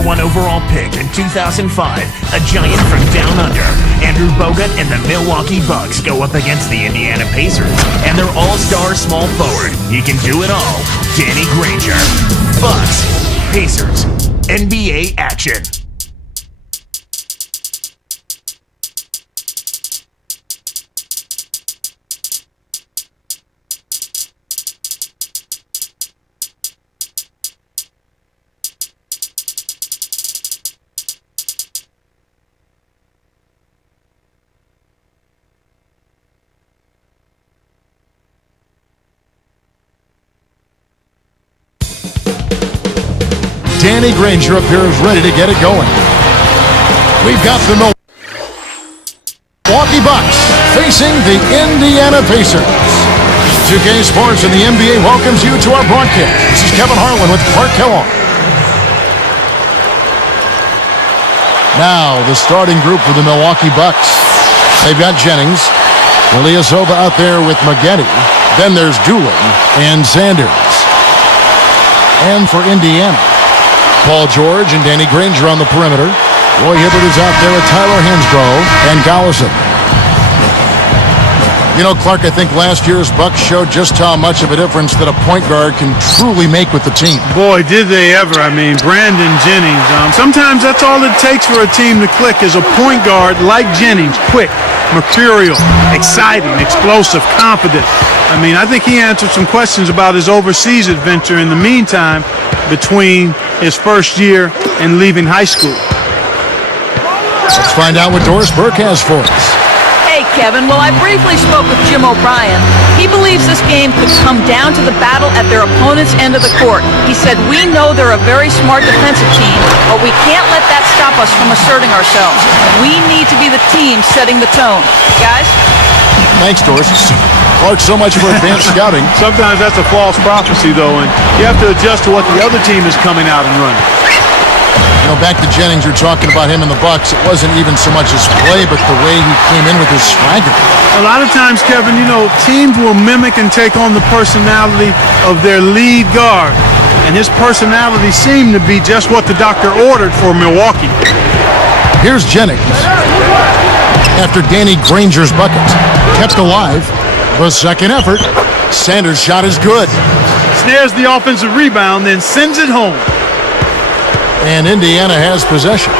#1 overall pick in 2005, a giant from down under, Andrew Bogut and the Milwaukee Bucks go up against the Indiana Pacers and their all-star small forward. He can do it all, Danny Granger. Bucks, Pacers, NBA action. Danny Granger appears ready to get it going. We've got the Milwaukee Bucks facing the Indiana Pacers. 2K Sports and the NBA welcomes you to our broadcast. This is Kevin Harlan with Clark Kellogg. Now, the starting group for the Milwaukee Bucks. They've got Jennings, Ilyasova out there with Maggette. Then there's Doolin and Sanders. And for Indiana, Paul George and Danny Granger on the perimeter. Roy Hibbert is out there with Tyler Hansbrough and Gollison. You know, Clark, I think last year's Bucks showed just how much of a difference that a point guard can truly make with the team. Boy, did they ever. I mean, Brandon Jennings. Sometimes that's all it takes for a team to click is a point guard like Jennings. Quick, mercurial, exciting, explosive, confident. I mean, I think he answered some questions about his overseas adventure in the meantime between his first year and leaving high school. Let's find out what Doris Burke has for us. Hey, Kevin. Well, I briefly spoke with Jim O'Brien. He believes this game could come down to the battle at their opponent's end of the court. He said, we know they're a very smart defensive team, but we can't let that stop us from asserting ourselves. We need to be the team setting the tone. Guys? Thanks, Doris. Clark, so much for advanced scouting. Sometimes that's a false prophecy, though, and you have to adjust to what the other team is coming out and running. You know, back to Jennings, you're talking about him in the Bucks. It wasn't even so much his play, but the way he came in with his swagger. A lot of times, Kevin, you know, teams will mimic and take on the personality of their lead guard, and his personality seemed to be just what the doctor ordered for Milwaukee. Here's Jennings. After Danny Granger's bucket. Kept alive. The second effort. Sanders' shot is good. Snares the offensive rebound, then sends it home. And Indiana has possession.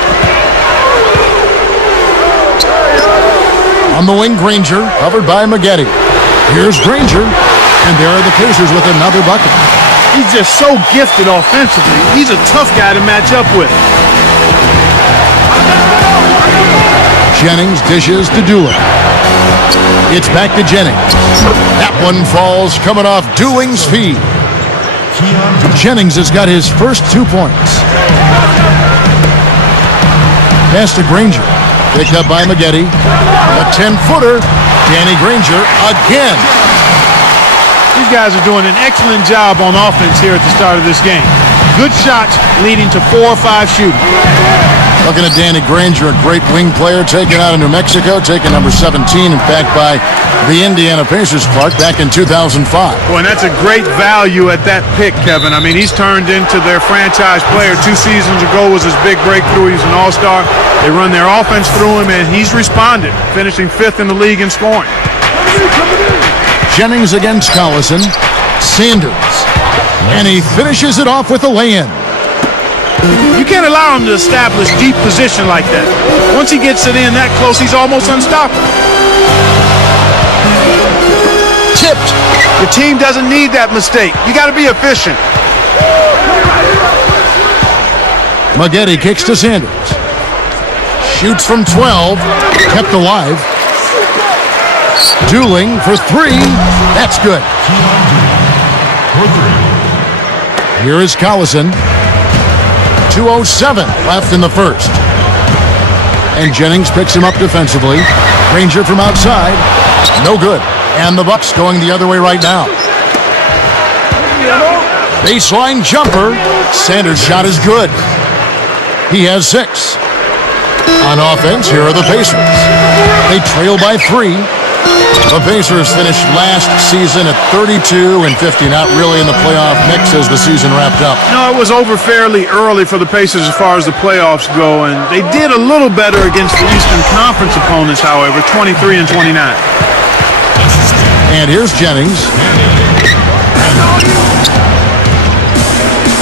On the wing, Granger, covered by Maggette. Here's Granger, and there are the Pacers with another bucket. He's just so gifted offensively. He's a tough guy to match up with. Jennings dishes to Doolin. It's back to Jennings. That one falls coming off Dooling's feet. Jennings has got his first 2 points. Pass to Granger. Picked up by Maggette. A 10-footer. Danny Granger again. These guys are doing an excellent job on offense here at the start of this game. Good shots leading to 4 or 5 shooting. Looking at Danny Granger, a great wing player taken out of New Mexico, taken number 17, in fact, by the Indiana Pacers, Clark, back in 2005. Boy, and that's a great value at that pick, Kevin. I mean, he's turned into their franchise player. 2 seasons ago was his big breakthrough. He's an all-star. They run their offense through him, and he's responded, finishing 5th in the league in scoring. Jennings against Collison. Sanders. And he finishes it off with a lay-in. You can't allow him to establish deep position like that. Once he gets it in that close, he's almost unstoppable. Tipped. Your team doesn't need that mistake. You got to be efficient. Maggette kicks to Sanders. Shoots from 12. Kept alive. Dooling for 3. That's good. Here is Collison. 2:07 left in the first. And Jennings picks him up defensively. Granger from outside. No good. And the Bucks going the other way right now. Baseline jumper. Sanders' shot is good. He has 6. On offense, here are the Pacers. They trail by 3. The Pacers finished last season at 32-50, not really in the playoff mix as the season wrapped up. No, it was over fairly early for the Pacers as far as the playoffs go, and they did a little better against the Eastern Conference opponents, however, 23-29. And here's Jennings.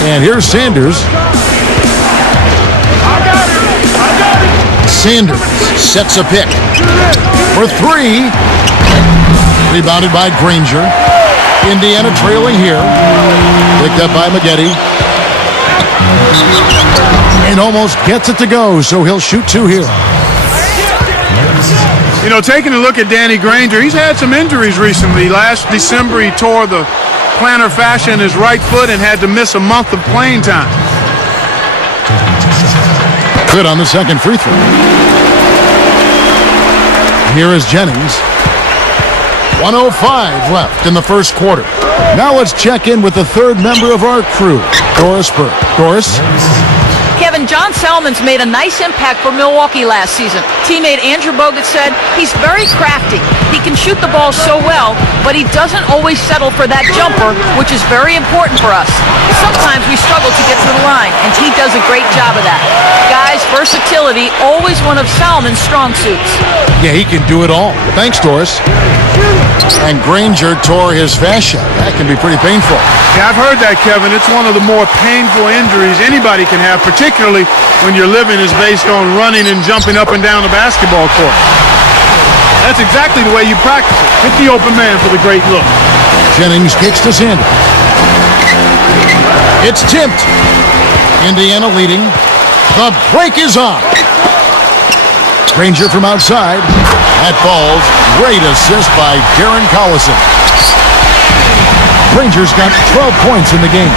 And here's Sanders. Sanders sets a pick for three. Rebounded by Granger. Indiana trailing here. Picked up by Maggette. And almost gets it to go, so he'll shoot two here. You know, taking a look at Danny Granger, he's had some injuries recently. Last December, he tore the plantar fascia in his right foot and had to miss a month of playing time. Good on the second free throw. Here is Jennings. 1:05 left in the first quarter. Now let's check in with the third member of our crew, Doris Burke. Doris? Kevin, John Salmon's made a nice impact for Milwaukee last season. Teammate Andrew Bogut said he's very crafty. He can shoot the ball so well, but he doesn't always settle for that jumper, which is very important for us. Sometimes we struggle to get to the line, and he does a great job of that. Guys, versatility, always one of Salmon's strong suits. Yeah, he can do it all. Thanks, Doris. And Granger tore his fascia. That can be pretty painful. Yeah, I've heard that, Kevin. It's one of the more painful injuries anybody can have, particularly when your living is based on running and jumping up and down the basketball court. That's exactly the way you practice it. Hit the open man for the great look. Jennings kicks to Sanders. It's tipped. Indiana leading. The break is on. Granger from outside. That falls. Great assist by Darren Collison. Granger's got 12 points in the game.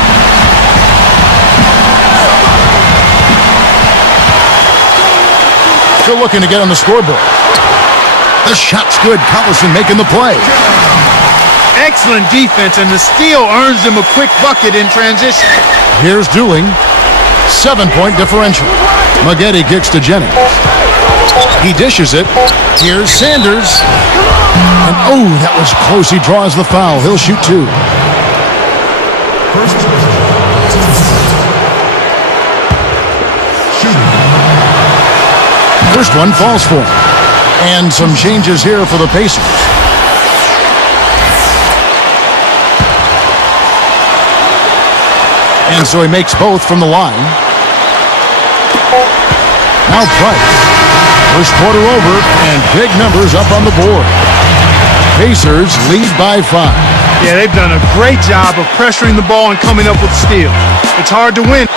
Still looking to get on the scoreboard. The shot's good. Collison making the play. Excellent defense, and the steal earns him a quick bucket in transition. Here's Dooling. 7-point differential. Maggette kicks to Jennings. He dishes it. Here's Sanders. And oh, that was close. He draws the foul. He'll shoot two. First one falls for him. And some changes here for the Pacers. And so he makes both from the line. Now Price. First quarter over, and big numbers up on the board. Pacers lead by 5. Yeah, they've done a great job of pressuring the ball and coming up with steals. It's hard to win.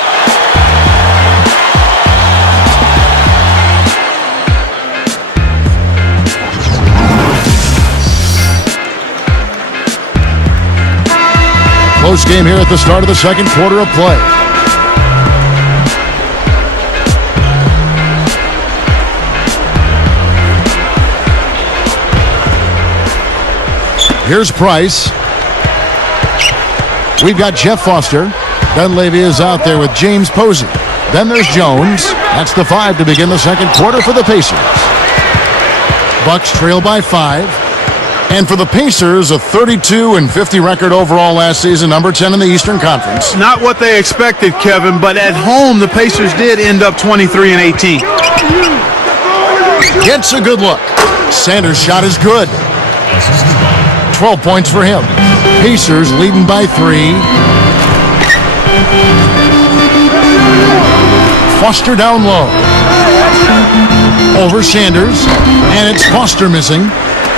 Close game here at the start of the second quarter of play. Here's Price. We've got Jeff Foster. Dunleavy is out there with James Posey. Then there's Jones. That's the 5 to begin the second quarter for the Pacers. Bucks trail by 5. And for the Pacers, a 32-50 record overall last season, number 10 in the Eastern Conference. Not what they expected, Kevin, but at home, the Pacers did end up 23-18. Gets a good look. Sanders' shot is good. 12 points for him. Pacers leading by 3. Foster down low. Over Sanders. And it's Foster missing.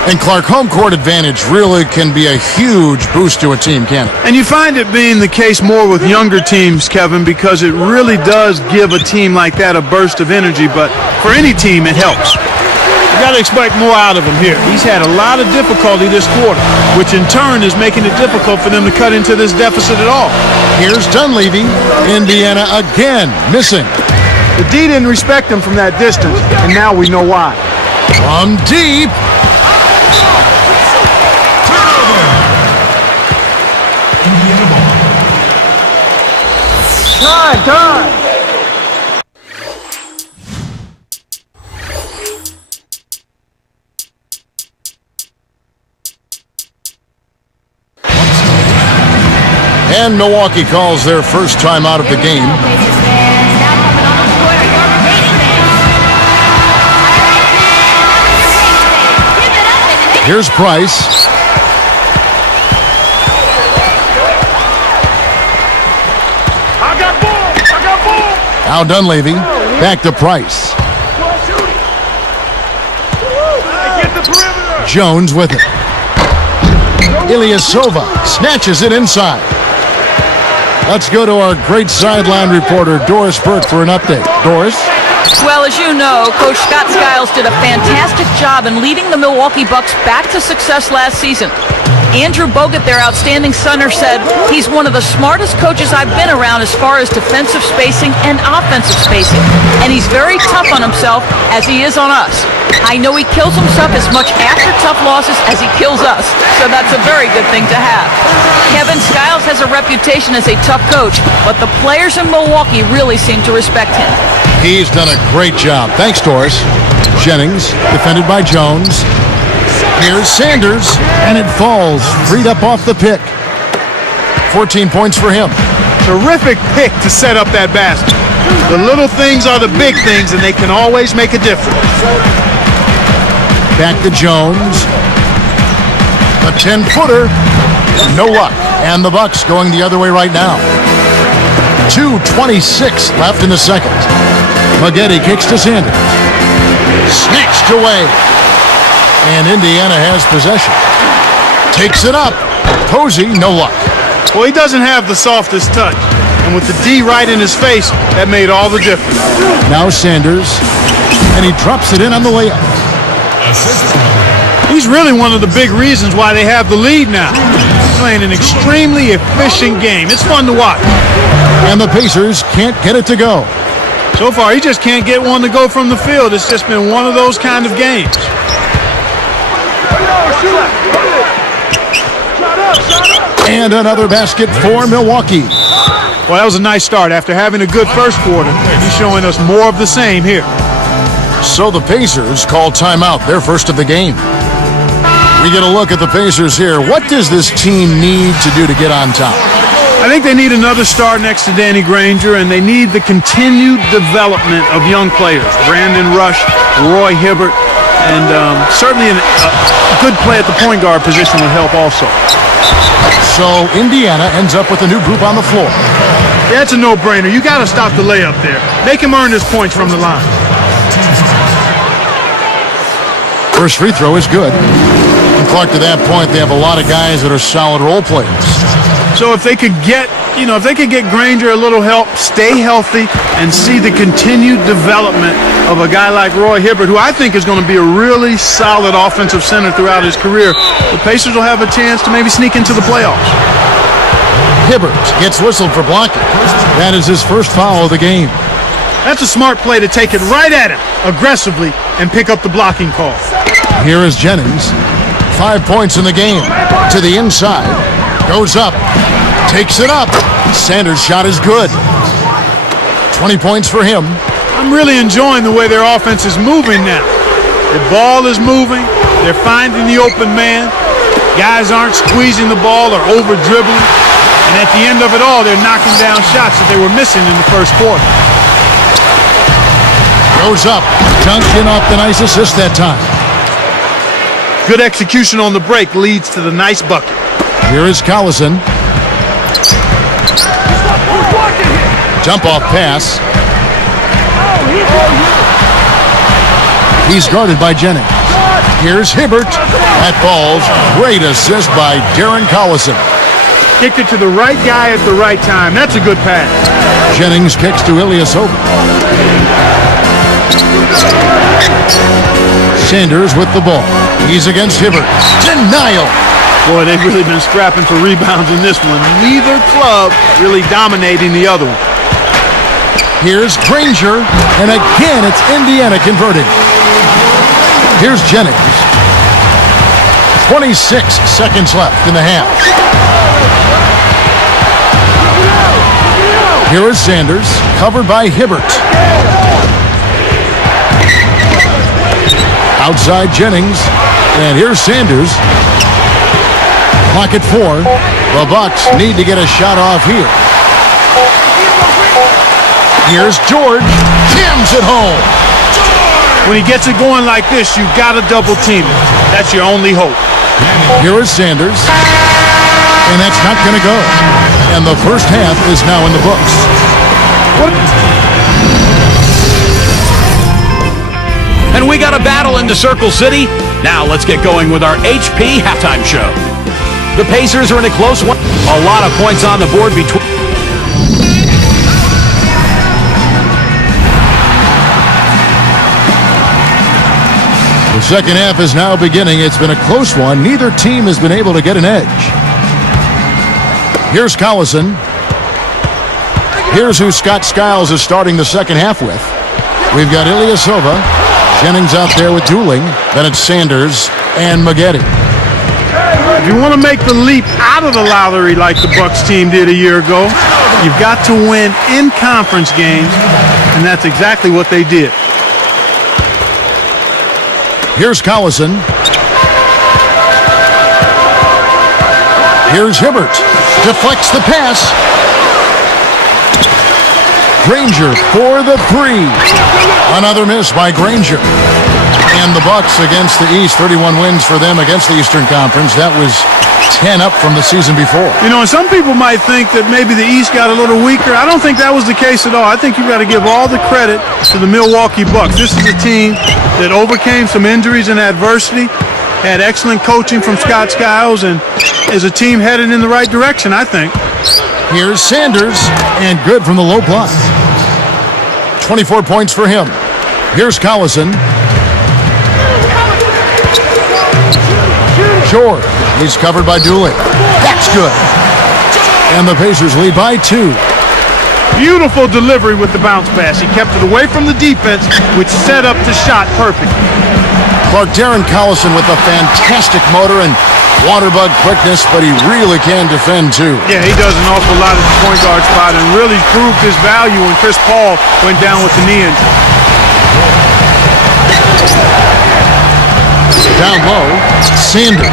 And Clark, home court advantage really can be a huge boost to a team, can't it? And you find it being the case more with younger teams, Kevin, because it really does give a team like that a burst of energy. But for any team, it helps. You got to expect more out of him here. He's had a lot of difficulty this quarter, which in turn is making it difficult for them to cut into this deficit at all. Here's Dunleavy. Indiana again missing. The D didn't respect him from that distance, and now we know why. From deep. Time! And Milwaukee calls their first time out of the game. Here's Price. Now Dunleavy, back to Price. Jones with it. Ilyasova snatches it inside. Let's go to our great sideline reporter, Doris Burke, for an update. Doris? Well, as you know, Coach Scott Skiles did a fantastic job in leading the Milwaukee Bucks back to success last season. Andrew Bogut, their outstanding center, said he's one of the smartest coaches I've been around as far as defensive spacing and offensive spacing. And he's very tough on himself as he is on us. I know he kills himself as much after tough losses as he kills us, so that's a very good thing to have. Kevin Skiles has a reputation as a tough coach, but the players in Milwaukee really seem to respect him. He's done a great job. Thanks, Doris. Jennings, defended by Jones. Here's Sanders, and it falls, freed up off the pick. 14 points for him. Terrific pick to set up that basket. The little things are the big things, and they can always make a difference. Back to Jones. A 10-footer. No luck. And the Bucks going the other way right now. 2:26 left in the second. Maggette kicks to Sanders. Snatched away. And Indiana has possession. Takes it up. Posey, no luck. Well, he doesn't have the softest touch. And with the D right in his face, that made all the difference. Now Sanders. And he drops it in on the layup. He's really one of the big reasons why they have the lead now. He's playing an extremely efficient game. It's fun to watch. And the Pacers can't get it to go. So far, he just can't get one to go from the field. It's just been one of those kind of games. And another basket for Milwaukee. Well, that was a nice start. After having a good first quarter, he's showing us more of the same here. So the Pacers call timeout, their first of the game. We get a look at the Pacers here. What does this team need to do to get on top? I think they need another star next to Danny Granger, and they need the continued development of young players. Brandon Rush, Roy Hibbert, and certainly a good play at the point guard position would help also. So Indiana ends up with a new group on the floor. Yeah, it's a no-brainer. You got to stop the layup there. Make him earn his points from the line. First free throw is good. And Clark, to that point, they have a lot of guys that are solid role players. So if they could get, if they could get Granger a little help, stay healthy, and see the continued development of a guy like Roy Hibbert, who I think is going to be a really solid offensive center throughout his career, the Pacers will have a chance to maybe sneak into the playoffs. Hibbert gets whistled for blocking. That is his first foul of the game. That's a smart play to take it right at him aggressively and pick up the blocking call. Here is Jennings. 5 points in the game. To the inside. Goes up. Takes it up. Sanders' shot is good. 20 points for him. I'm really enjoying the way their offense is moving now. The ball is moving. They're finding the open man. Guys aren't squeezing the ball or over-dribbling. And at the end of it all, they're knocking down shots that they were missing in the first quarter. Goes up. Dunked in off the nice assist that time. Good execution on the break leads to the nice bucket. Here is Collison. Jump-off pass. He's guarded by Jennings. Here's Hibbert. That falls. Great assist by Darren Collison. Kicked it to the right guy at the right time. That's a good pass. Jennings kicks to Ilyasova. Sanders with the ball. He's against Hibbert. Denial. Boy, they've really been scrapping for rebounds in this one. Neither club really dominating the other one. Here's Granger, and again it's Indiana converting. Here's Jennings. 26 seconds left in the half. Here is Sanders, covered by Hibbert. Outside Jennings, and here's Sanders. Clock at 4. The Bucks need to get a shot off here. Here's George. Jams it home. When he gets it going like this, you've got to double team it. That's your only hope. Here is Sanders. And that's not going to go. And the first half is now in the books. And we got a battle into Circle City. Now let's get going with our HP halftime show. The Pacers are in a close one. A lot of points on the board between. The second half is now beginning. It's been a close one. Neither team has been able to get an edge. Here's Collison. Here's who Scott Skiles is starting the second half with. We've got Ilyasova, Jennings out there with Dooling. Then it's Sanders and Maggette. If you want to make the leap out of the lottery like the Bucks team did a year ago, you've got to win in conference games, and that's exactly what they did. Here's Collison. Here's Hibbert. Deflects the pass. Granger for the three. Another miss by Granger. And the Bucks against the East, 31 wins for them against the Eastern Conference. That was 10 up from the season before. You know, and some people might think that maybe the East got a little weaker. I don't think that was the case at all. I think you've got to give all the credit to the Milwaukee Bucks. This is a team that overcame some injuries and adversity, had excellent coaching from Scott Skiles, and is a team headed in the right direction, I think. Here's Sanders, and good from the low block. 24 points for him. Here's Collison. George, he's covered by Dooling. That's good. And the Pacers lead by 2. Beautiful delivery with the bounce pass. He kept it away from the defense, which set up the shot perfectly. Clark, Darren Collison with a fantastic motor and water bug quickness, but he really can defend too. Yeah, he does an awful lot at the point guard spot and really proved his value when Chris Paul went down with the knee injury. Down low, Sanders.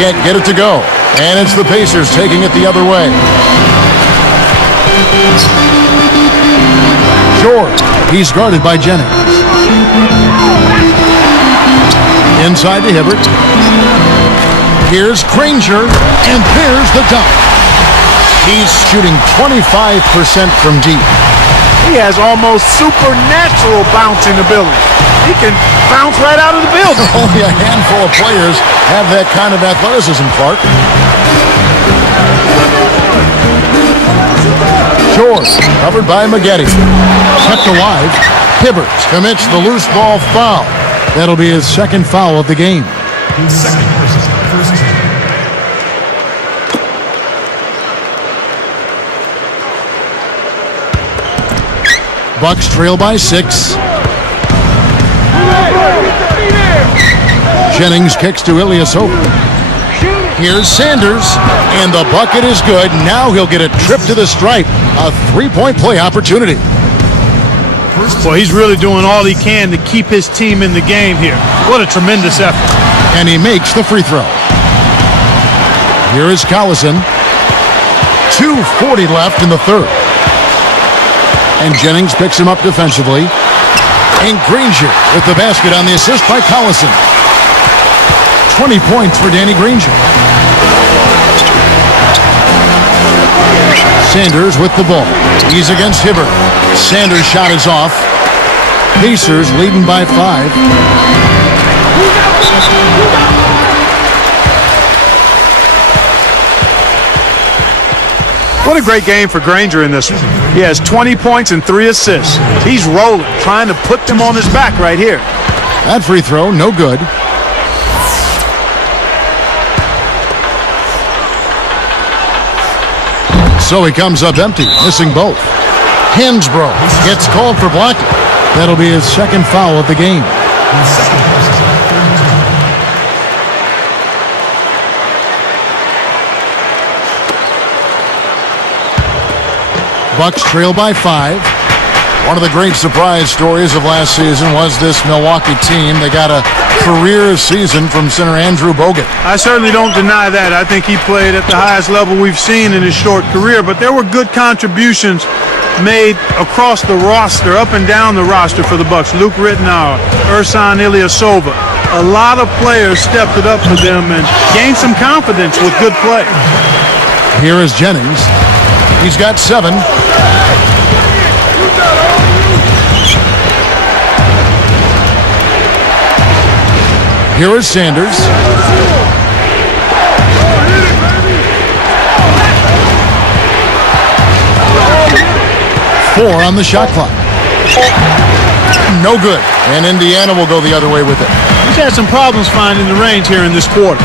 Can't get it to go. And it's the Pacers taking it the other way. George, he's guarded by Jennings. Inside to Hibbert. Here's Granger, and there's the dunk. He's shooting 25% from deep. He has almost supernatural bouncing ability. He can bounce right out of the building. Only a handful of players have that kind of athleticism, Clark. George, covered by Maggette. Kept alive. Hibbert commits the loose ball foul. That'll be his second foul of the game. Second first team. Bucks trail by 6. Jennings kicks to Ilyasova. Here's Sanders, and the bucket is good. Now he'll get a trip to the stripe. A three-point play opportunity. Well, he's really doing all he can to keep his team in the game here. What a tremendous effort. And he makes the free throw. Here is Collison. 2:40 left in the third. And Jennings picks him up defensively. And Granger with the basket on the assist by Collison. 20 points for Danny Granger. Sanders with the ball. He's against Hibbert. Sanders' shot is off. Pacers leading by 5. What a great game for Granger in this one. He has 20 points and 3 assists. He's rolling, trying to put them on his back right here. That free throw, no good. So he comes up empty, missing both. Hansbrough gets called for blocking. That'll be his second foul of the game. Bucks trail by 5. One of the great surprise stories of last season was this Milwaukee team. They got a career season from center Andrew Bogut. I certainly don't deny that. I think he played at the highest level we've seen in his short career, but there were good contributions made across the roster, up and down the roster for the Bucks. Luke Rittenauer, Ersan Ilyasova. A lot of players stepped it up for them and gained some confidence with good play. Here is Jennings. He's got 7. Here is Sanders. 4 on the shot clock. No good. And Indiana will go the other way with it. He's had some problems finding the range here in this quarter.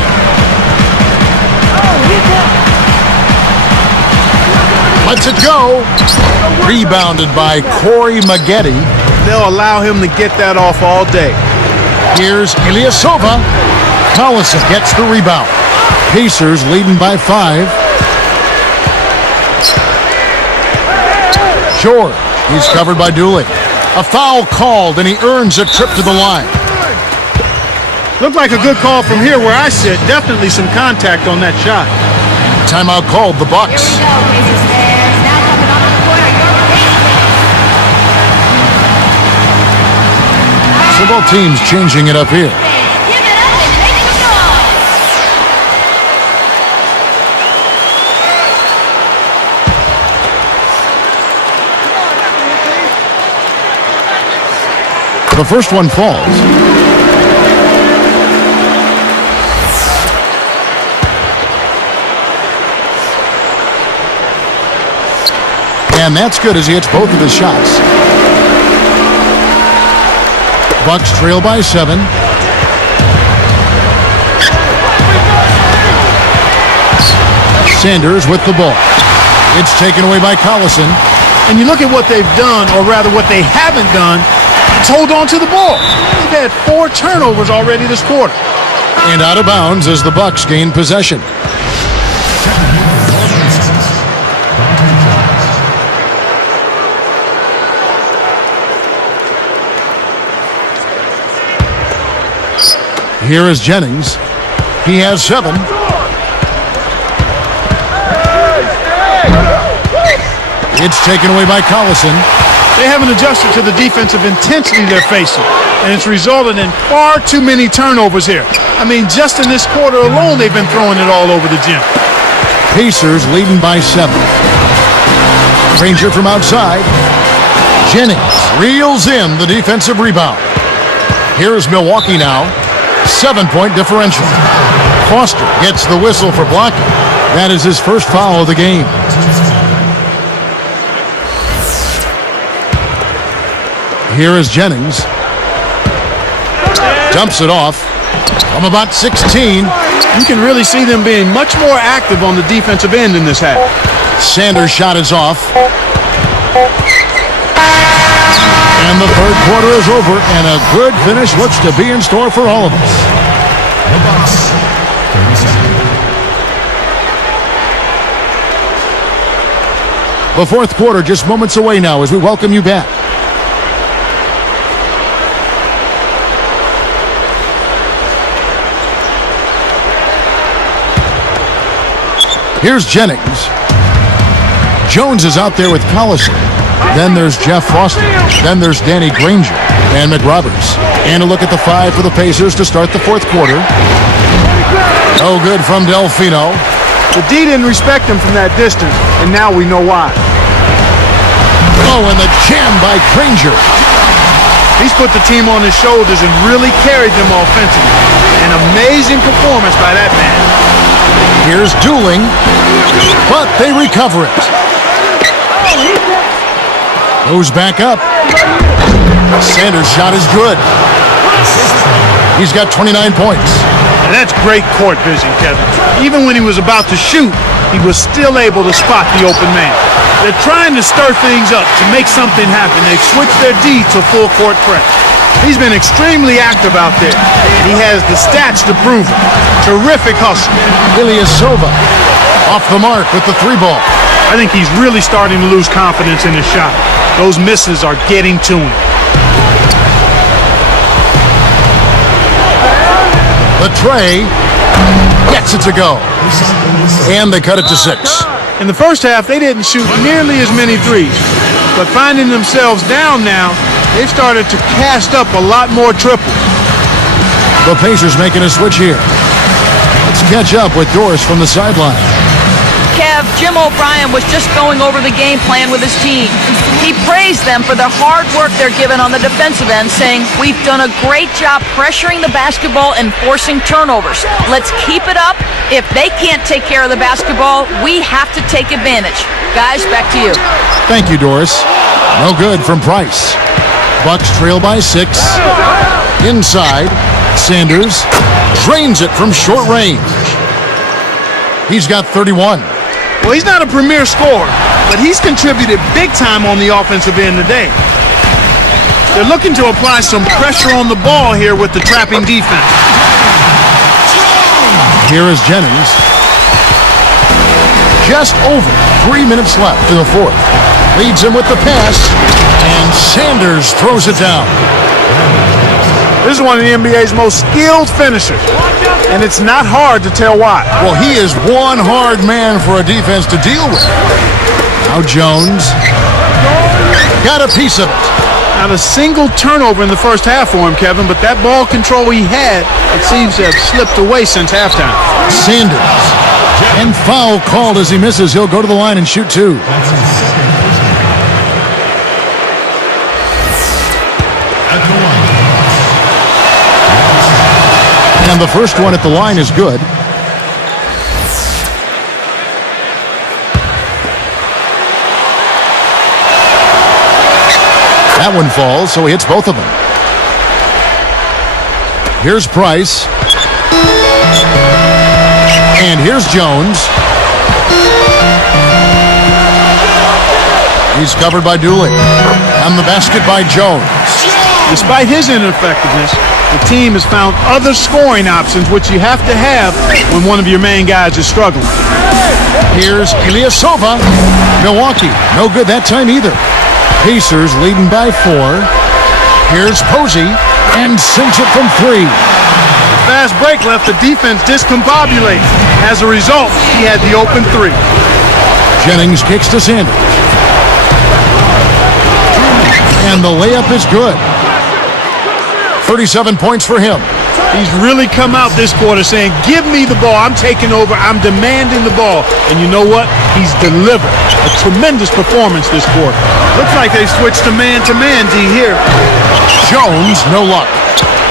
Lets it go. Rebounded by Corey Maggette. They'll allow him to get that off all day. Here's Ilyasova. Collison gets the rebound. Pacers leading by 5. George. He's covered by Dooley. A foul called, and he earns a trip to the line. Looked like a good call from here where I sit. Definitely some contact on that shot. Timeout called, the Bucks. So both teams changing it up here. The first one falls. And that's good as he hits both of his shots. Bucks trail by 7. Sanders with the ball. It's taken away by Collison. And you look at what they've done, or rather what they haven't done, it's hold on to the ball. They've had 4 turnovers already this quarter. And out of bounds as the Bucks gain possession. Here is Jennings. He has 7. It's taken away by Collison. They haven't adjusted to the defensive intensity they're facing, and it's resulted in far too many turnovers here. I mean, just in this quarter alone, they've been throwing it all over the gym. Pacers leading by 7. Granger from outside. Jennings reels in the defensive rebound. Here's Milwaukee now. 7-point differential. Foster gets the whistle for blocking. That is his first foul of the game. Here is Jennings. Dumps it off from about 16. You can really see them being much more active on the defensive end in this half. Sanders' shot is off. And the third quarter is over, and a good finish looks to be in store for all of us. The Bucks, 30 seconds. The fourth quarter just moments away now as we welcome you back. Here's Jennings. Jones is out there with Collison. Then there's Jeff Foster. Then there's Danny Granger and McRoberts. And a look at the 5 for the Pacers to start the fourth quarter. No good from Delfino. The D didn't respect him from that distance, and now we know why. Oh, and the jam by Granger. He's put the team on his shoulders and really carried them offensively. An amazing performance by that man. Here's Dooling, but they recover it. Goes back up. Sanders' shot is good. He's got 29 points. And that's great court vision, Kevin. Even when he was about to shoot, he was still able to spot the open man. They're trying to stir things up to make something happen. They've switched their D to full court press. He's been extremely active out there. He has the stats to prove it. Terrific hustle. Ilyasova off the mark with the 3 ball. I think he's really starting to lose confidence in his shot. Those misses are getting to him. The tray gets it to go. And they cut it to 6. In the first half, they didn't shoot nearly as many threes. But finding themselves down now, they've started to cast up a lot more triples. The Pacers making a switch here. Let's catch up with Doris from the sideline. Kev, Jim O'Brien was just going over the game plan with his team. He praised them for the hard work they're given on the defensive end, saying, "We've done a great job pressuring the basketball and forcing turnovers. Let's keep it up. If they can't take care of the basketball, we have to take advantage." Guys, back to you. Thank you, Doris. No good from Price. Bucks trail by 6. Inside, Sanders drains it from short range. He's got 31. Well, he's not a premier scorer, but he's contributed big time on the offensive end today. They're looking to apply some pressure on the ball here with the trapping defense. Here is Jennings. Just over 3 minutes left in the fourth. Leads him with the pass, and Sanders throws it down. This is one of the NBA's most skilled finishers, and it's not hard to tell why. Well, he is one hard man for a defense to deal with. Now Jones got a piece of it. Not a single turnover in the first half for him, Kevin, but that ball control he had, it seems to have slipped away since halftime. Sanders. And foul called as he misses. He'll go to the line and shoot 2. And the first one at the line is good. That one falls, so he hits both of them. Here's Price. And here's Jones. He's covered by Dooley. And the basket by Jones. Despite his ineffectiveness, the team has found other scoring options, which you have to have when one of your main guys is struggling. Here's Ilyasova. Milwaukee, no good that time either. Pacers leading by 4. Here's Posey, and sinks it from 3. Fast break left the defense discombobulated. As a result, he had the open 3. Jennings kicks to Sanders. And the layup is good. 37 points for him. He's really come out this quarter saying, "Give me the ball. I'm taking over. I'm demanding the ball." And you know what? He's delivered. A tremendous performance this quarter. Looks like they switched to man-to-man, D, here. Jones, no luck.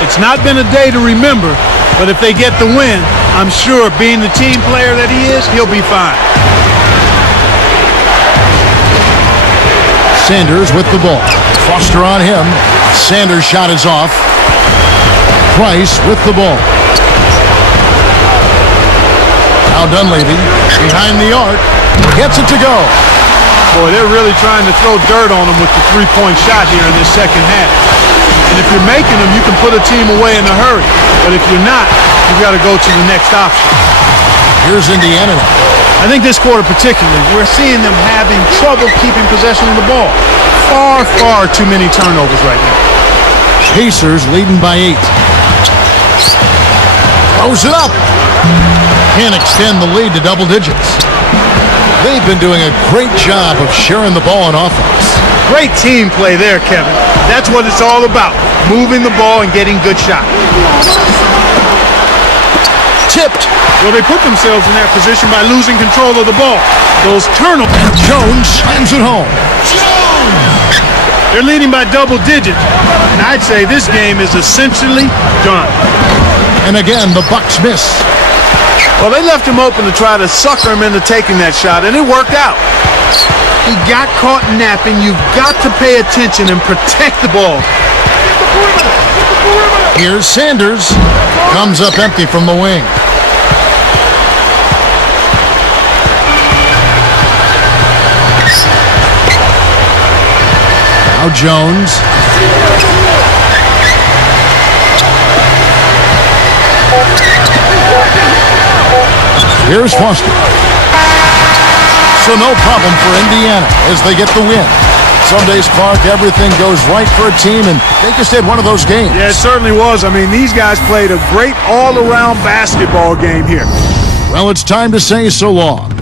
It's not been a day to remember, but if they get the win, I'm sure being the team player that he is, he'll be fine. Sanders with the ball. Foster on him. Sanders' shot is off. Price with the ball. Now Dunleavy behind the arc. Gets it to go. Boy, they're really trying to throw dirt on him with the three-point shot here in this second half. And if you're making them, you can put a team away in a hurry. But if you're not, you've got to go to the next option. Here's Indiana. I think this quarter particularly, we're seeing them having trouble keeping possession of the ball. Far, far too many turnovers right now. Pacers leading by 8. Throws it up. Can't extend the lead to double digits. They've been doing a great job of sharing the ball on offense. Great team play there, Kevin. That's what it's all about. Moving the ball and getting good shots. Tipped. Well, they put themselves in that position by losing control of the ball. Those turnovers. And Jones slams it home. They're leading by double digits. And I'd say this game is essentially done. And again, the Bucks miss. Well, they left him open to try to sucker him into taking that shot, and it worked out. He got caught napping. You've got to pay attention and protect the ball. Here's Sanders. Comes up empty from the wing. Now Jones. Here's Foster. So no problem for Indiana as they get the win. Some days, Clark, everything goes right for a team, and they just had one of those games. Yeah, it certainly was. I mean, these guys played a great all-around basketball game here. Well, it's time to say so long.